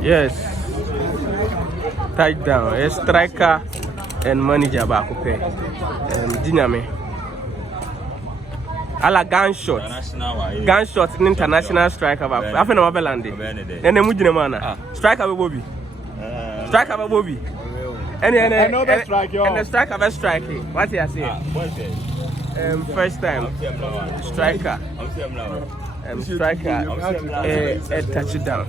Yes. Tight down. A striker and manager back up. Diname. Ala gunshot. Gunshot in international striker back. I feel no Belandi. Then the Mujinamana. Striker with Bobby. Striker with Bobby. And the striker was striking. What do you say? First time. Striker. Striker. A touchdown.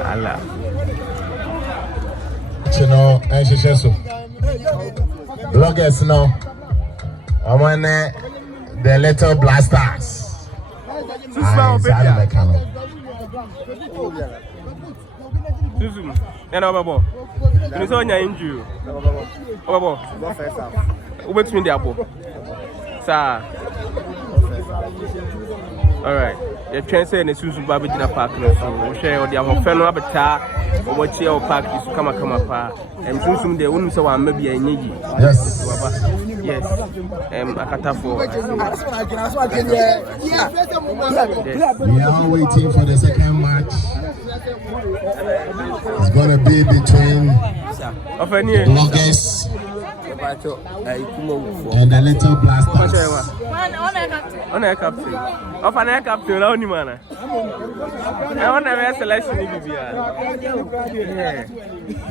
Allah. No, I should so. Bloggers no. I want the little blasters. And Babo. It's on your injury. Babo. What's in the apple? Sir. All right. The transfer in the Susu Babina Park. So, share the fellow avatar. What your park is come up. And soon the woman so maybe a need. Yes. Yes. Akatafo. We are waiting for the second match. It's gonna be between Bloggers and the little blasters. On a captain. Of an air captain, only man. I want to selection. Yeah.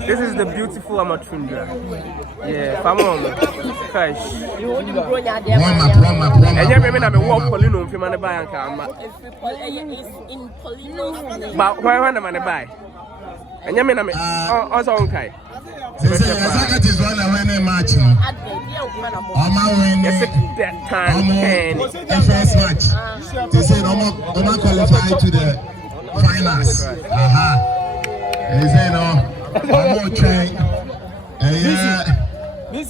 This is the beautiful Amatunda. Yeah, come on. Cash. And you remember the walk Polino from the buy and come. But why am I buy? And you mean I'm also on Kai. That is one winning match. That time the first match. They say Oma qualified to the finals. They say no. Omo train.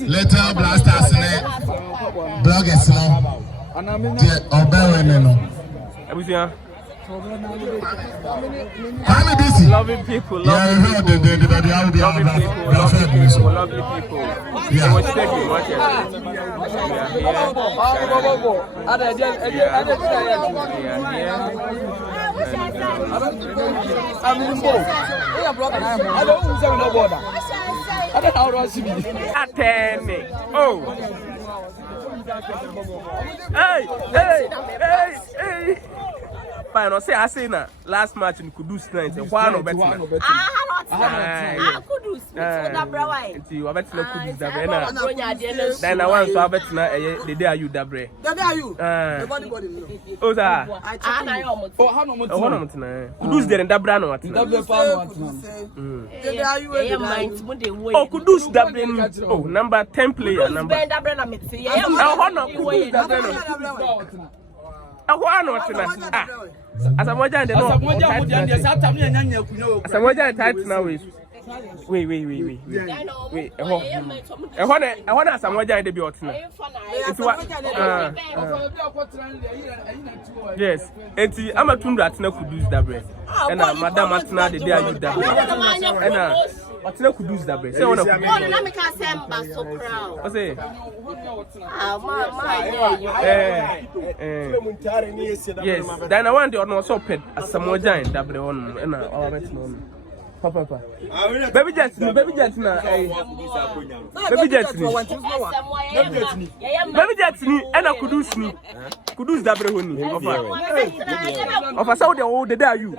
Little blasters in it. Bloggers no. Obey no. I'm busy. Loving people, lovely people. Lovely people. Yeah. What's taking? What I'm in both. I don't know border. I don't know how to see me. Oh. Hey. Fine, say I say na last match in Kudus night. One or better. Kudus. You bet na Kudus dabre. Then I want to bet na the day you dabre. The day you. Oh sir. Oh how no mutina. Kudus there dabre no what. Dabre pa no. The day you. Oh Kudus dabre. Oh number 10 player number. Dabre na meti. Oh no Kudus dabre no. As a moja and the Samoja tight now is Wait. I want to someone join the beauty. Yes, I'm a tundra at no could do that bread. And Madame Martina, the day you die. And what's no could do that bread. So, I say, yes, then I want the honor so pet as some more giant that bread on and all that moment. Papa. Baby Jets, baby Jets, baby Jets, baby Jets, and I could do that brehuni. Of a Saudi, oh, the day you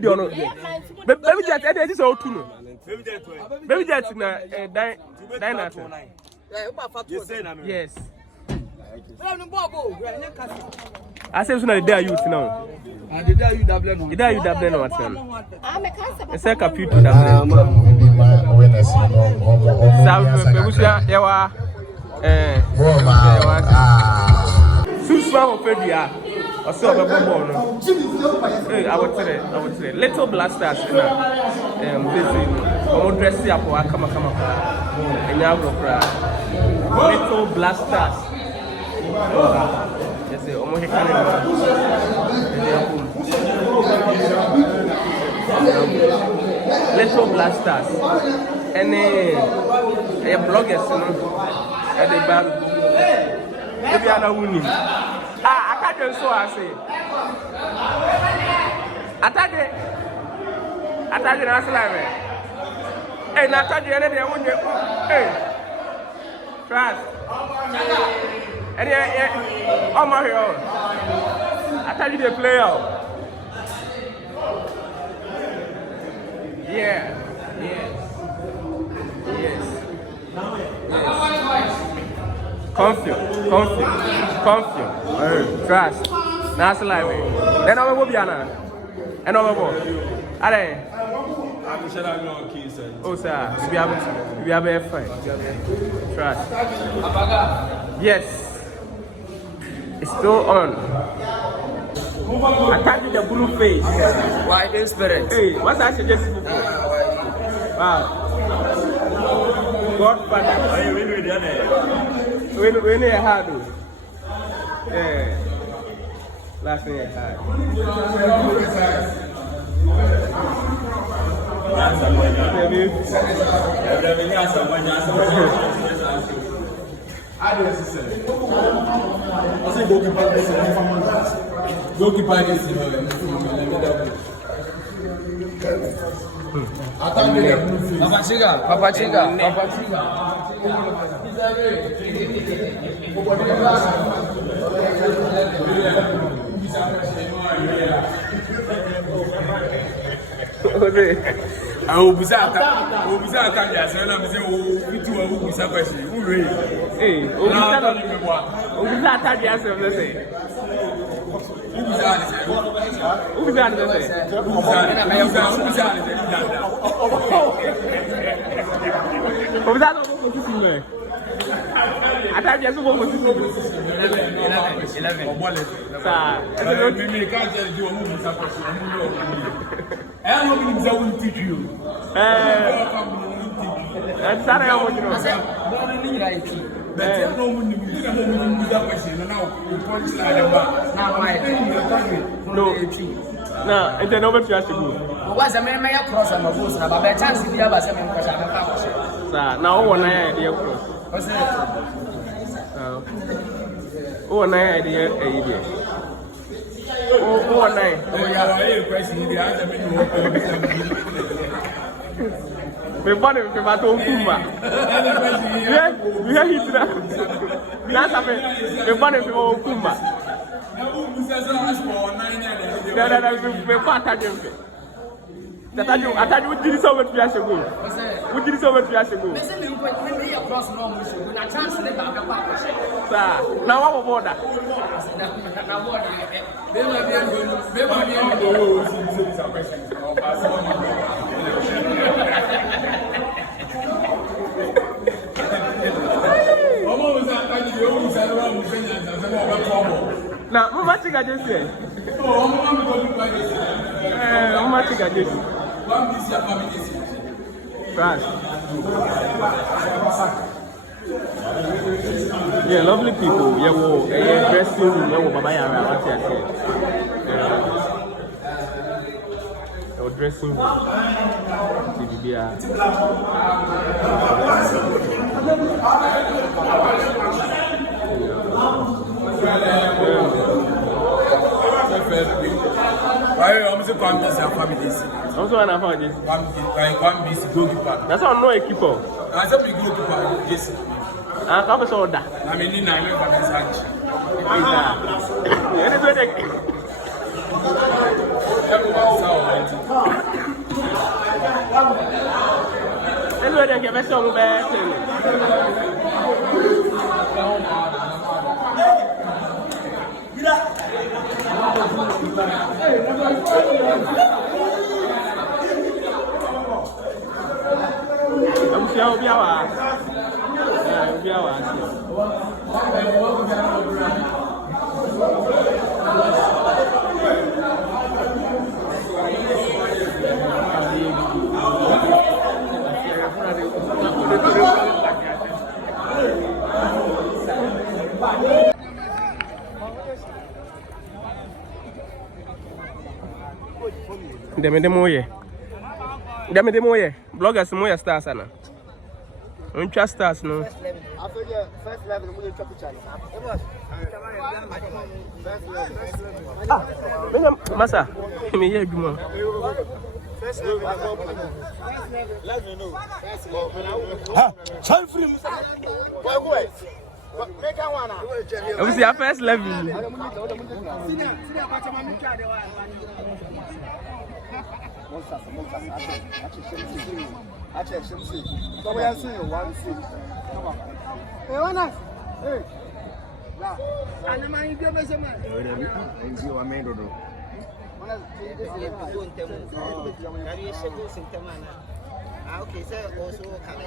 don't know. Baby Jets, and it is all too. Baby Jets, yes. I say, the day you know. The day you double what's it's like a few to double. I would say, little blasters. Little blasters. Yes, little blasters and bloggers at the bar. If you are not winning, I can't so I say. Attack it as live. And attack the other day. Hey, trust. And yeah, I'm here. I tell you the player. Yes. Confused. Trust. That's live. Then I will be Anna. And over. Are oh, sir, we have a fight. Trust. Yes. It's still on. Attack the blue face. Why this spirit? Hey, what's that suggestion for? Wow. Godfather. When you had yeah. Last thing I had. Papa Chiga. I will be back. Yes, and I'm saying, oh, we do a question. Hey, oh, we not that yes, let's say. Who's that? I thought you were 那现在我们主要是股。我是没有 cross 嘛，不是，把chance 比较把上面 cross 那看过去。是啊，那我那样也 cross。不是。我那样也一点。我那。我要也关系一点，还是没有。没把你没把东风嘛？你看你知道？那上面没把你没把东风嘛？ me kwata jembe ataju ujiri so wetu ya shego ujiri so wetu ya shego me se me ya cross no mo shego na chance le ba be kwa sa na wa boda na boda be ma bien do sa question na mama chiga jesi oh mama go do like this mama chiga jesi one this your family Trash. Yeah, lovely people. Yeah, well, dressing room. Yeah, well, Baba Yara. What's it? Yeah, dressing room. Why I'm so confused about families. I'm so unhappy. One busy goalkeeper. That's how no keeper. I said big goalkeeper. Yes. I can't say that. I mean, in I live at his hands. Anyway, they give us some bad thing. Deme moye. Bloggers moye stars ana. Uncha stars no. First level we chop each other. Masa, me here juma. First level. Let me know. Ha, sorry free. Go. Make one. We see our first level. So we are seeing one thing. Hey, one us. Hey. And the man give us a man. You are made of. Okay, sir. Also, can I?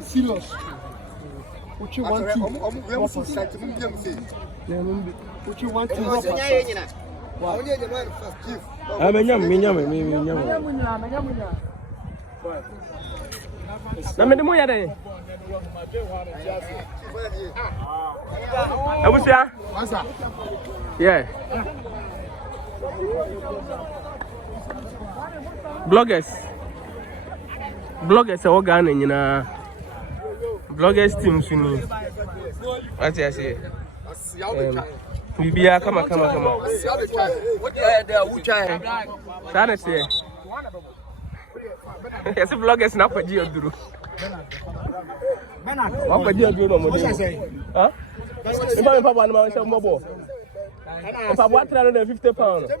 Serious. What you want to? What you want to? Yeah. Bloggers are Ghana, you know. Bloggers team suni. What I say? Bibia, come on. What who try? Sana say. Yes, bloggers na kwa jio duru. Wa kwa jio duru no mo. Huh? If papa na ma say mbobo. Papa what 350 pounds.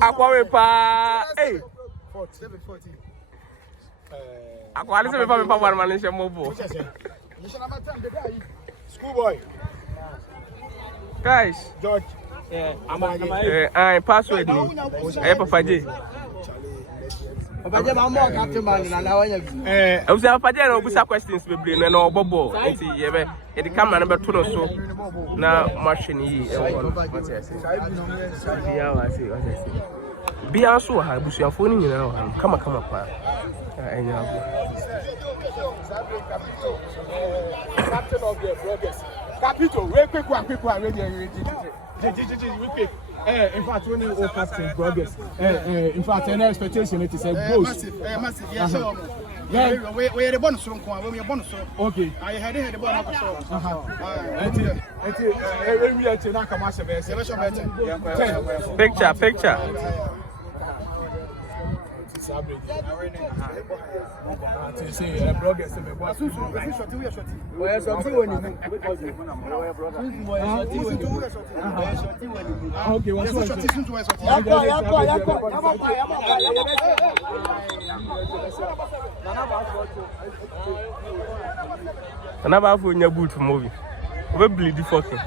Akwa we pa. Hey. 40. Akwa listen me papa na ma say mbobo. Schoolboy. Guys, George. I password me. I Papa J. Papa J, I'm more captain man than I want. I was Papa J. No busa questions we bring no bobo. Enti yebe. E di camera number 2 no so. Na machine yi e won. What I say? Bia wa say. Bia so ha busuafo ni nyina ha. Kama pa. Enya abu. Captain of the Brothers. Capital, we quick ready. In fact, when you captain progress, in fact, any expectation it is a ghost. Massive, yes, sir. Yeah, we the bonus from Kwan, we are bonus. Okay, I had the bonus. We are to Nakamasa. Picture. Another for your boot movie. We bleed the fucking.